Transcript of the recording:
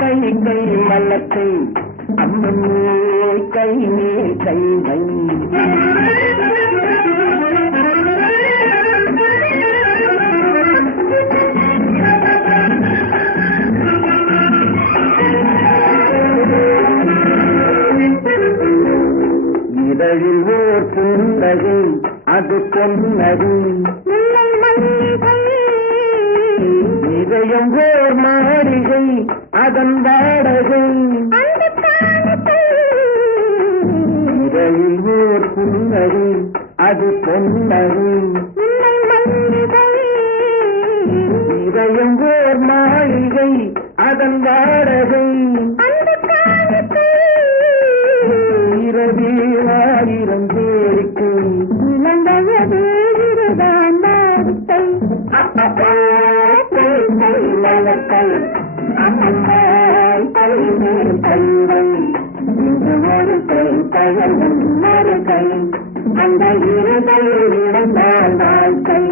கை கை மல்லத்தை அம்மன் கை மேல் கை வை இதழில் ஓர் புன்னகை அது பொன்னகை இதயம் ஓர் மாளிகை அதன் வாடகை இதழில் ஓர் புன்னகை அது பொன்னகை இதயம் ஓர் மாளிகை அதன் வாடகை ஆயிரம் பேருக்கு இளந்தது இருதான் வார்த்தை அம்மம்மாய் கைமேல் கைவை இது ஒரு கை தகவல் மறு கை அந்த இருதையில் இருந்தால் வாழ்க்கை